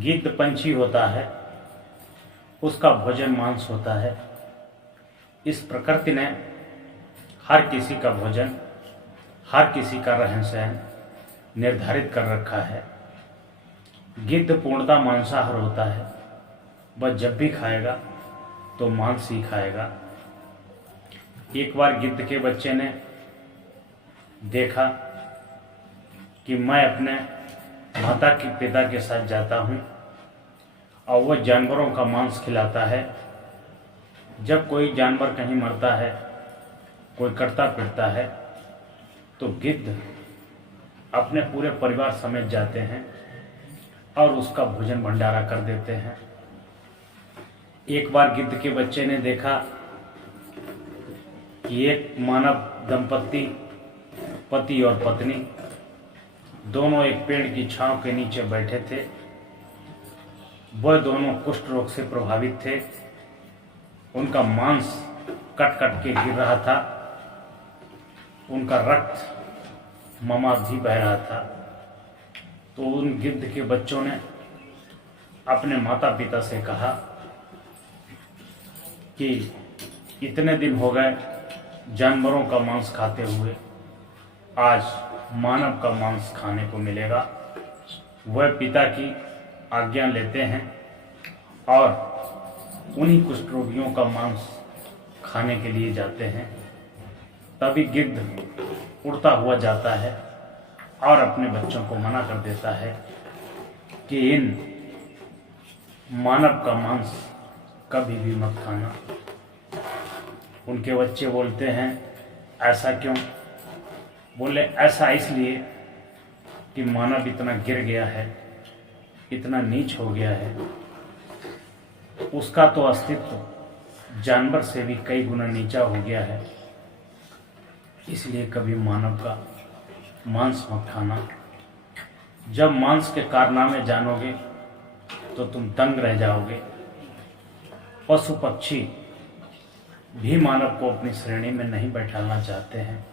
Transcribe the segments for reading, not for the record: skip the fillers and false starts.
गिद्ध पंछी होता है, उसका भोजन मांस होता है। इस प्रकृति ने हर किसी का भोजन, हर किसी का रहन सहन निर्धारित कर रखा है। गिद्ध पूर्णतः मांसाहार होता है, वह जब भी खाएगा तो मांस ही खाएगा। एक बार गिद्ध के बच्चे ने देखा कि मैं अपने माता के पिता के साथ जाता हूँ और वह जानवरों का मांस खिलाता है। जब कोई जानवर कहीं मरता है, कोई कटता पिटता है, तो गिद्ध अपने पूरे परिवार समेत जाते हैं और उसका भोजन भंडारा कर देते हैं। एक बार गिद्ध के बच्चे ने देखा कि एक मानव दंपत्ति, पति और पत्नी, दोनों एक पेड़ की छांव के नीचे बैठे थे। वह दोनों कुष्ठ रोग से प्रभावित थे। उनका मांस कट कट के गिर रहा था, उनका रक्त ममा भी बह रहा था। तो उन गिद्ध के बच्चों ने अपने माता पिता से कहा कि इतने दिन हो गए जानवरों का मांस खाते हुए, आज मानव का मांस खाने को मिलेगा। वह पिता की आज्ञा लेते हैं और उन्हीं कुष्ठ रोगियों का मांस खाने के लिए जाते हैं। तभी गिद्ध उड़ता हुआ जाता है और अपने बच्चों को मना कर देता है कि इन मानव का मांस कभी भी मत खाना। उनके बच्चे बोलते हैं, ऐसा क्यों? बोले, ऐसा इसलिए कि मानव इतना गिर गया है, इतना नीच हो गया है, उसका तो अस्तित्व जानवर से भी कई गुना नीचा हो गया है, इसलिए कभी मानव का मांस मत खाना। जब मांस के कारनामे जानोगे तो तुम दंग रह जाओगे। पशु पक्षी भी मानव को अपनी श्रेणी में नहीं बैठाना चाहते हैं,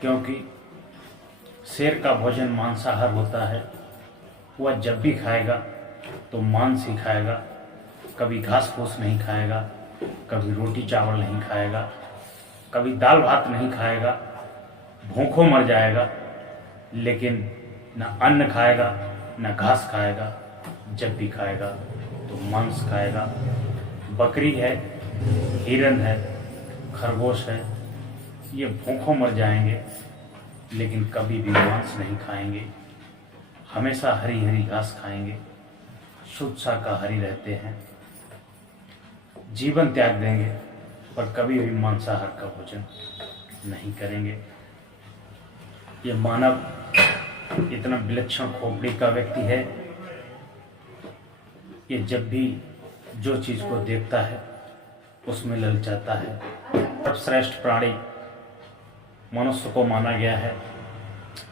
क्योंकि शेर का भोजन मांसाहार होता है। वह जब भी खाएगा तो मांस ही खाएगा, कभी घास फूस नहीं खाएगा, कभी रोटी चावल नहीं खाएगा, कभी दाल भात नहीं खाएगा, भूखों मर जाएगा, लेकिन न अन्न खाएगा न घास खाएगा। जब भी खाएगा तो मांस खाएगा। बकरी है, हिरन है, खरगोश है, ये भूखों मर जाएंगे, लेकिन कभी भी मांस नहीं खाएंगे। हमेशा हरी हरी घास खाएंगे, शुद्ध शाकाहारी रहते हैं, जीवन त्याग देंगे, पर कभी भी मांसाहार का भोजन नहीं करेंगे। ये मानव इतना विलक्षण खोपड़ी का व्यक्ति है, ये जब भी जो चीज़ को देखता है उसमें ललचाता है। सर्वश्रेष्ठ प्राणी मनुष्य को माना गया है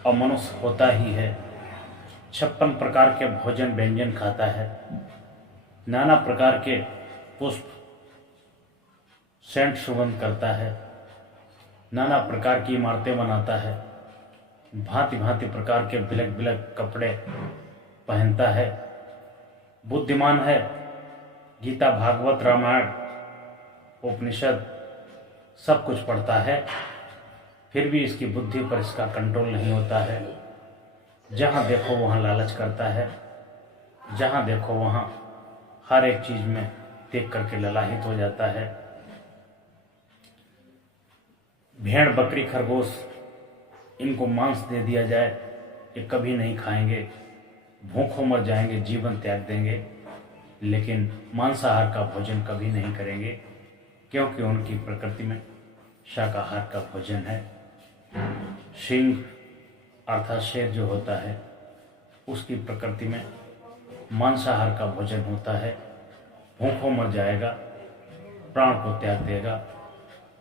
और मनुष्य होता ही है। 56 प्रकार के भोजन व्यंजन खाता है, नाना प्रकार के पुष्प सेंट सुगंध करता है, नाना प्रकार की इमारतें बनाता है, भांति भांति प्रकार के बिलक बिलक कपड़े पहनता है, बुद्धिमान है, गीता भागवत रामायण उपनिषद सब कुछ पढ़ता है, फिर भी इसकी बुद्धि पर इसका कंट्रोल नहीं होता है। जहाँ देखो वहाँ लालच करता है, जहाँ देखो वहाँ हर एक चीज़ में देख करके ललाहित हो जाता है। भेड़ बकरी खरगोश इनको मांस दे दिया जाए, ये कभी नहीं खाएंगे, भूखों मर जाएंगे, जीवन त्याग देंगे, लेकिन मांसाहार का भोजन कभी नहीं करेंगे, क्योंकि उनकी प्रकृति में शाकाहार का भोजन है। सिंह अर्थात शेर जो होता है, उसकी प्रकृति में मांसाहार का भोजन होता है। भूखों मर जाएगा, प्राण को त्याग देगा,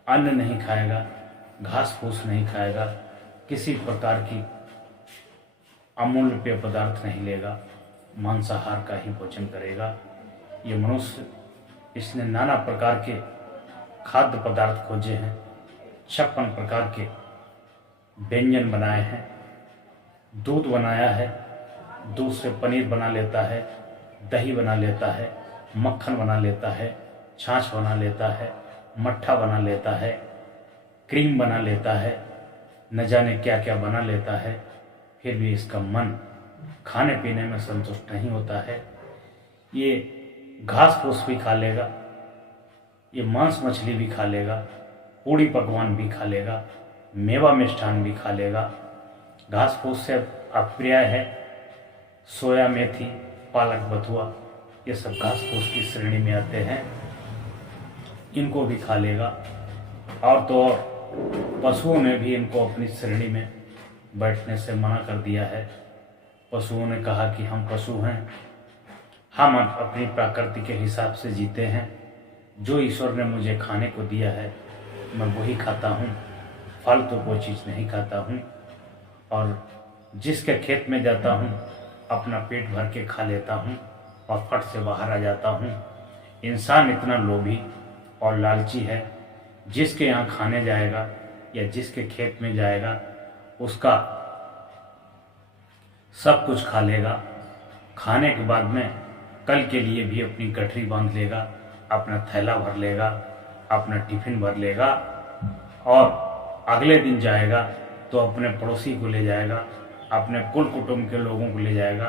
अन्न नहीं खाएगा, घास फूस नहीं खाएगा, किसी प्रकार की अमूल्य पेय पदार्थ नहीं लेगा, मांसाहार का ही भोजन करेगा। ये मनुष्य, इसने नाना प्रकार के खाद्य पदार्थ खोजे हैं, 56 प्रकार के व्यंजन बनाए हैं, दूध बनाया है, दूध से पनीर बना लेता है, दही बना लेता है, मक्खन बना लेता है, छाछ बना लेता है, मट्ठा बना लेता है, क्रीम बना लेता है, न जाने क्या क्या बना लेता है। फिर भी इसका मन खाने पीने में संतुष्ट नहीं होता है। ये घास फूस भी खा लेगा, ये मांस मछली भी खा लेगा, पूड़ी पकवान भी खा लेगा, मेवा मिष्ठान भी खा लेगा। घास फूस से अप्रिय है सोया, मेथी, पालक, बथुआ, ये सब घास फूस की श्रेणी में आते हैं, इनको भी खा लेगा। और तो और पशुओं ने भी इनको अपनी श्रेणी में बैठने से मना कर दिया है। पशुओं ने कहा कि हम पशु हैं, हम अपनी प्रकृति के हिसाब से जीते हैं, जो ईश्वर ने मुझे खाने को दिया है मैं वही खाता हूँ, फालतू कोई चीज़ नहीं खाता हूँ। और जिसके खेत में जाता हूँ अपना पेट भर के खा लेता हूँ और फट से बाहर आ जाता हूँ। इंसान इतना लोभी और लालची है, जिसके यहाँ खाने जाएगा या जिसके खेत में जाएगा उसका सब कुछ खा लेगा। खाने के बाद में कल के लिए भी अपनी गठरी बांध लेगा, अपना थैला भर लेगा, अपना टिफिन भर लेगा और अगले दिन जाएगा तो अपने पड़ोसी को ले जाएगा, अपने कुल कुटुंब के लोगों को ले जाएगा,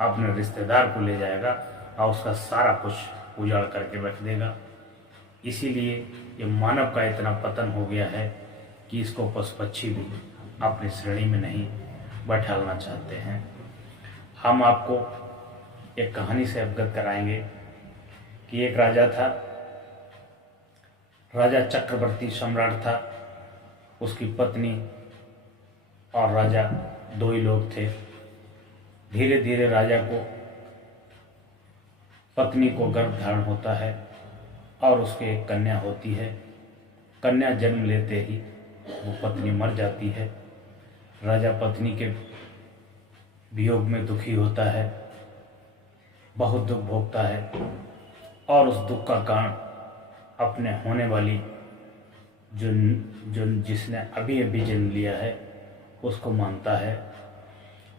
अपने रिश्तेदार को ले जाएगा और उसका सारा कुछ उजाड़ करके रख देगा। इसीलिए ये मानव का इतना पतन हो गया है कि इसको पशु पक्षी भी अपनी श्रेणी में नहीं बैठालना चाहते हैं। हम आपको एक कहानी से अवगत कराएंगे कि एक राजा था, राजा चक्रवर्ती सम्राट था, उसकी पत्नी और राजा दो ही लोग थे। धीरे धीरे राजा को पत्नी को गर्भ धारण होता है और उसके एक कन्या होती है। कन्या जन्म लेते ही वो पत्नी मर जाती है। राजा पत्नी के वियोग में दुखी होता है, बहुत दुख भोगता है और उस दुख का कारण अपने होने वाली जो जिसने अभी अभी जन्म लिया है उसको मानता है।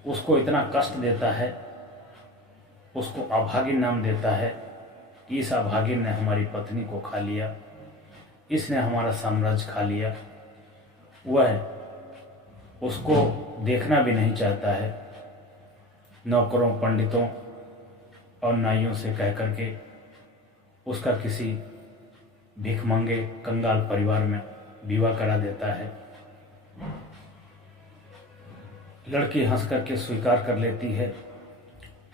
उसको इतना कष्ट देता है, उसको अभागिन नाम देता है कि इस अभागिन ने हमारी पत्नी को खा लिया, इसने हमारा साम्राज्य खा लिया। वह उसको देखना भी नहीं चाहता है। नौकरों, पंडितों और नाइयों से कह करके उसका किसी भिखमंगे कंगाल परिवार में विवाह करा देता है। लड़की हंस करके स्वीकार कर लेती है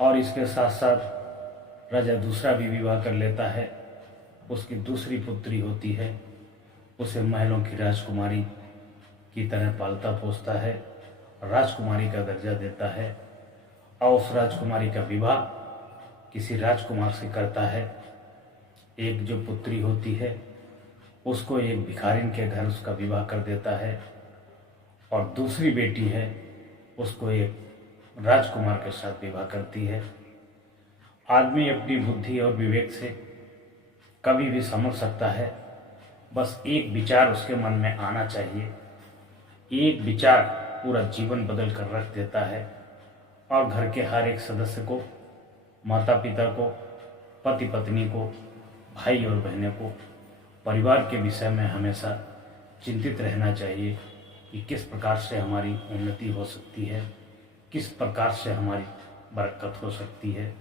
और इसके साथ साथ राजा दूसरा भी विवाह कर लेता है। उसकी दूसरी पुत्री होती है, उसे महलों की राजकुमारी की तरह पालता पोसता है, राजकुमारी का दर्जा देता है और उस राजकुमारी का विवाह किसी राजकुमार से करता है। एक जो पुत्री होती है उसको एक भिखारिन के घर उसका विवाह कर देता है और दूसरी बेटी है उसको एक राजकुमार के साथ विवाह करती है। आदमी अपनी बुद्धि और विवेक से कभी भी समझ सकता है, बस एक विचार उसके मन में आना चाहिए। एक विचार पूरा जीवन बदल कर रख देता है और घर के हर एक सदस्य को, माता पिता को, पति पत्नी को, भाई और बहनों को परिवार के विषय में हमेशा चिंतित रहना चाहिए कि किस प्रकार से हमारी उन्नति हो सकती है, किस प्रकार से हमारी बरकत हो सकती है।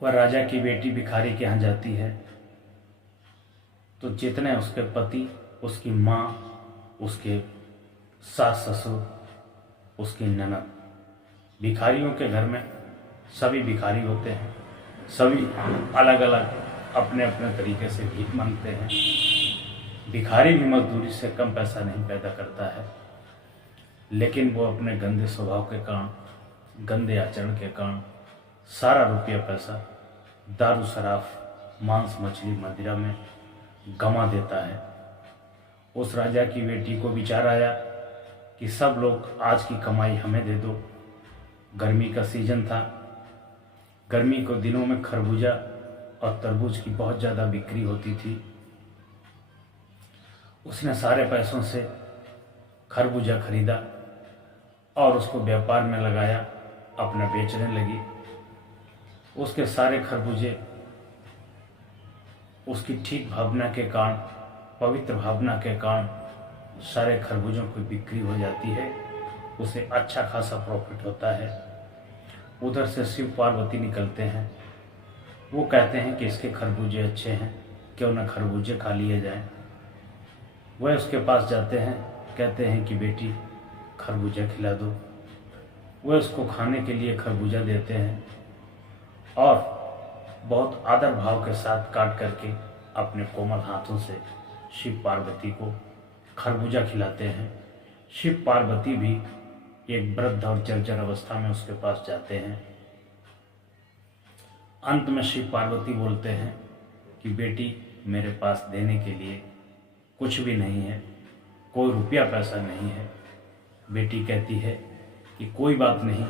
वह राजा की बेटी भिखारी के यहाँ जाती है तो जितने उसके पति, उसकी माँ, उसके सास ससुर, उसकी ननद, भिखारियों के घर में सभी भिखारी होते हैं, सभी अलग अलग अपने अपने तरीके से भीख मांगते हैं। भिखारी भी मजदूरी से कम पैसा नहीं पैदा करता है, लेकिन वो अपने गंदे स्वभाव के कारण, गंदे आचरण के कारण सारा रुपया पैसा दारू, शराब, मांस, मछली, मदिरा में गंवा देता है। उस राजा की बेटी को विचार आया कि सब लोग आज की कमाई हमें दे दो। गर्मी का सीजन था, गर्मी के दिनों में खरबूजा और तरबूज की बहुत ज़्यादा बिक्री होती थी। उसने सारे पैसों से खरबूजा खरीदा और उसको व्यापार में लगाया, अपना बेचने लगी। उसके सारे खरबूजे उसकी ठीक भावना के कारण, पवित्र भावना के कारण सारे खरबूजों की बिक्री हो जाती है। उसे अच्छा खासा प्रॉफिट होता है। उधर से शिव पार्वती निकलते हैं। वो कहते हैं कि इसके खरबूजे अच्छे हैं, क्यों ना खरबूजे खा लिए जाएं। वह उसके पास जाते हैं, कहते हैं कि बेटी खरबूजा खिला दो। वह उसको खाने के लिए खरबूजा देते हैं और बहुत आदर भाव के साथ काट करके अपने कोमल हाथों से शिव पार्वती को खरबूजा खिलाते हैं। शिव पार्वती भी एक वृद्ध और जर्जर अवस्था में उसके पास जाते हैं। अंत में शिव पार्वती बोलते हैं कि बेटी मेरे पास देने के लिए कुछ भी नहीं है, कोई रुपया पैसा नहीं है। बेटी कहती है कि कोई बात नहीं,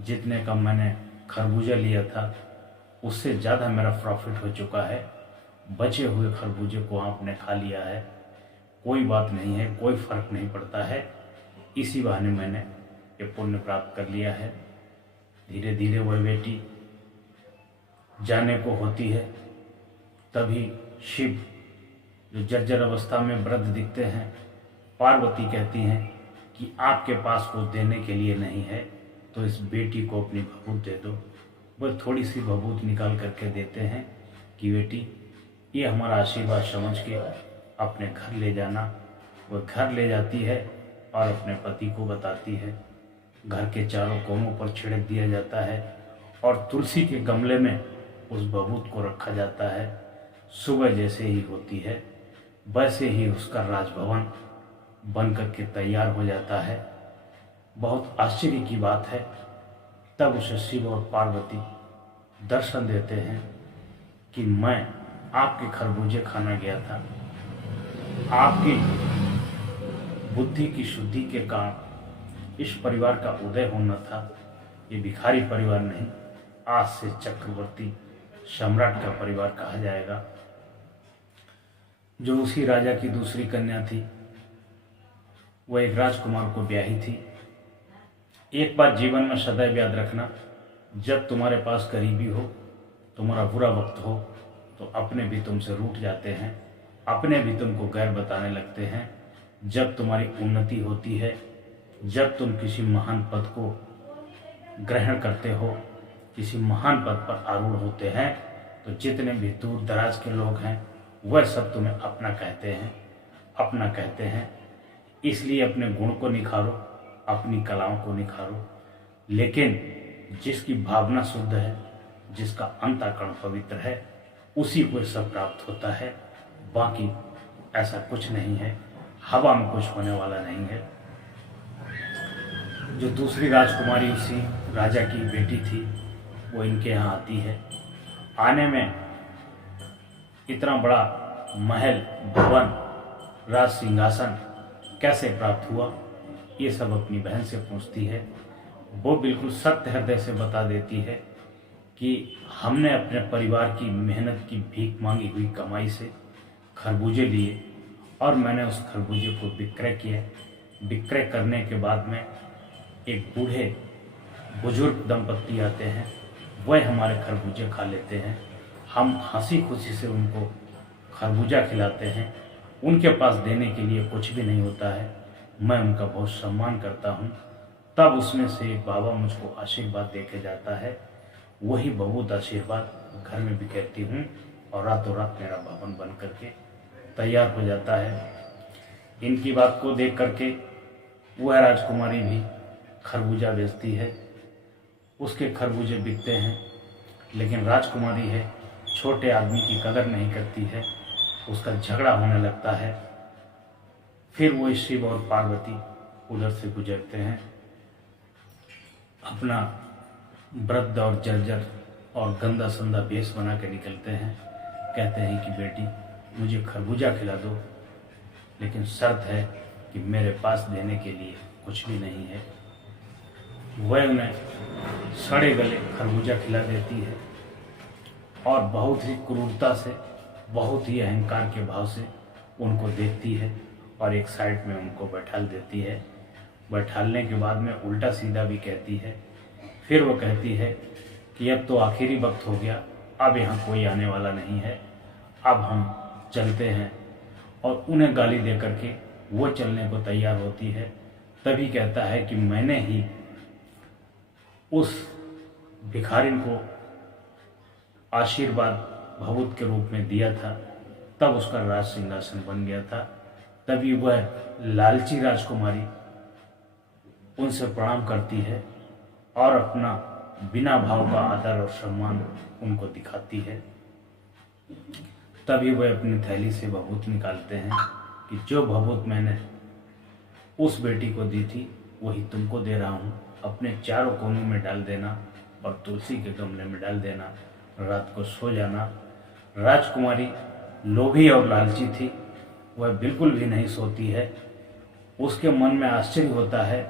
जितने का मैंने खरबूजा लिया था उससे ज़्यादा मेरा प्रॉफिट हो चुका है। बचे हुए खरबूजे को आपने खा लिया है, कोई बात नहीं है, कोई फर्क नहीं पड़ता है। इसी बहाने मैंने ये पुण्य प्राप्त कर लिया है। धीरे धीरे वह बेटी जाने को होती है। तभी शिव जो जर्जर अवस्था में वृद्ध दिखते हैं, पार्वती कहती हैं कि आपके पास कुछ देने के लिए नहीं है तो इस बेटी को अपनी भभूत दे दो। वह थोड़ी सी भभूत निकाल करके देते हैं कि बेटी ये हमारा आशीर्वाद समझ के अपने घर ले जाना। वह घर ले जाती है और अपने पति को बताती है। घर के चारों कोनों पर छिड़क दिया जाता है और तुलसी के गमले में उस भभूत को रखा जाता है। सुबह जैसे ही होती है वैसे ही उसका राजभवन बन करके तैयार हो जाता है। बहुत आश्चर्य की बात है। तब उसे शिव और पार्वती दर्शन देते हैं कि मैं आपके खरबूजे खाना गया था, आपकी बुद्धि की शुद्धि के कारण इस परिवार का उदय होना था। ये भिखारी परिवार नहीं, आज से चक्रवर्ती सम्राट का परिवार कहा जाएगा। जो उसी राजा की दूसरी कन्या थी, वह एक राजकुमार को ब्याही थी। एक बात जीवन में सदैव याद रखना, जब तुम्हारे पास गरीबी हो, तुम्हारा बुरा वक्त हो, तो अपने भी तुमसे रूठ जाते हैं, अपने भी तुमको गैर बताने लगते हैं। जब तुम्हारी उन्नति होती है, जब तुम किसी महान पद को ग्रहण करते हो, किसी महान पद पर आरूढ़ होते हैं, तो जितने भी दूर दराज के लोग हैं वह सब तुम्हें अपना कहते हैं, अपना कहते हैं। इसलिए अपने गुण को निखारो, अपनी कलाओं को निखारो। लेकिन जिसकी भावना शुद्ध है, जिसका अंतःकरण पवित्र है, उसी को सब प्राप्त होता है। बाकी ऐसा कुछ नहीं है, हवा में कुछ होने वाला नहीं है। जो दूसरी राजकुमारी उसी राजा की बेटी थी, वो इनके यहाँ आती है। आने में इतना बड़ा महल, भवन, राज सिंहासन कैसे प्राप्त हुआ, ये सब अपनी बहन से पूछती है। वो बिल्कुल सत्य हृदय से बता देती है कि हमने अपने परिवार की मेहनत की भीख मांगी हुई कमाई से खरबूजे लिए और मैंने उस खरबूजे को विक्रय किया। विक्रय करने के बाद में एक बूढ़े बुजुर्ग दंपत्ति आते हैं, वह हमारे खरबूजे खा लेते हैं। हम हंसी खुशी से उनको खरबूजा खिलाते हैं। उनके पास देने के लिए कुछ भी नहीं होता है। मैं उनका बहुत सम्मान करता हूँ। तब उसमें से एक बाबा मुझको आशीर्वाद दे के जाता है। वही बहुत आशीर्वाद घर में भी कहती हूँ और रातों रात मेरा भवन बन करके तैयार हो जाता है। इनकी बात को देख करके वह राजकुमारी भी खरबूजा बेचती है। उसके खरबूजे बिकते हैं, लेकिन राजकुमारी है, छोटे आदमी की कदर नहीं करती है। उसका झगड़ा होने लगता है। फिर वो शिव और पार्वती उधर से गुजरते हैं। अपना वृद्ध और जर्जर और गंदा संदा भेष बना के निकलते हैं। कहते हैं कि बेटी मुझे खरबूजा खिला दो, लेकिन शर्त है कि मेरे पास देने के लिए कुछ भी नहीं है। वह उन्हें सड़े गले खरबूजा खिला देती है और बहुत ही क्रूरता से, बहुत ही अहंकार के भाव से उनको देखती है और एक साइड में उनको बैठा देती है बैठालने के बाद में उल्टा सीधा भी कहती है। फिर वो कहती है कि अब तो आखिरी वक्त हो गया, अब यहाँ कोई आने वाला नहीं है, अब हम चलते हैं। और उन्हें गाली दे करके वो चलने को तैयार होती है। तभी कहता है कि मैंने ही उस भिखारिन को आशीर्वाद भभूत के रूप में दिया था, तब उसका राज सिंहासन बन गया था। तभी वह लालची राजकुमारी उनसे प्रणाम करती है और अपना बिना भाव का आदर और सम्मान उनको दिखाती है। तभी वह अपनी थैली से भभूत निकालते हैं कि जो भभूत मैंने उस बेटी को दी थी वही तुमको दे रहा हूँ, अपने चारों कोनों में डाल देना और तुलसी के गमले में डाल देना, रात को सो जाना। राजकुमारी लोभी और लालची थी, वह बिल्कुल भी नहीं सोती है। उसके मन में आश्चर्य होता है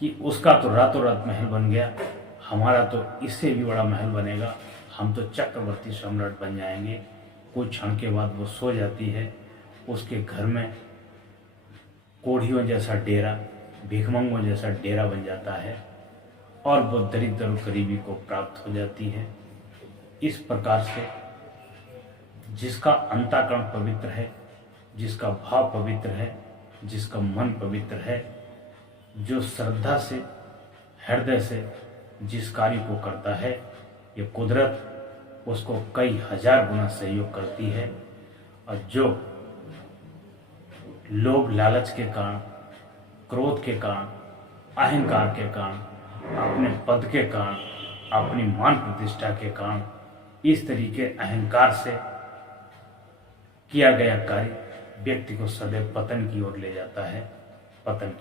कि उसका तो रातों रात महल बन गया, हमारा तो इससे भी बड़ा महल बनेगा, हम तो चक्रवर्ती सम्राट बन जाएंगे। कुछ क्षण के बाद वो सो जाती है। उसके घर में कोढ़ियों जैसा डेरा, भिखमंगों जैसा डेरा बन जाता है और वो दरिद्र और गरीबी को प्राप्त हो जाती है। इस प्रकार से जिसका अंतःकरण पवित्र है, जिसका भाव पवित्र है, जिसका मन पवित्र है, जो श्रद्धा से हृदय से जिस कार्य को करता है, ये कुदरत उसको कई हजार गुना सहयोग करती है। और जो लोभ लालच के कारण, क्रोध के कारण, अहंकार के कारण, अपने पद के कारण, अपनी मान प्रतिष्ठा के कारण इस तरीके अहंकार से किया गया कार्य व्यक्ति को सदैव पतन की ओर ले जाता है, पतन की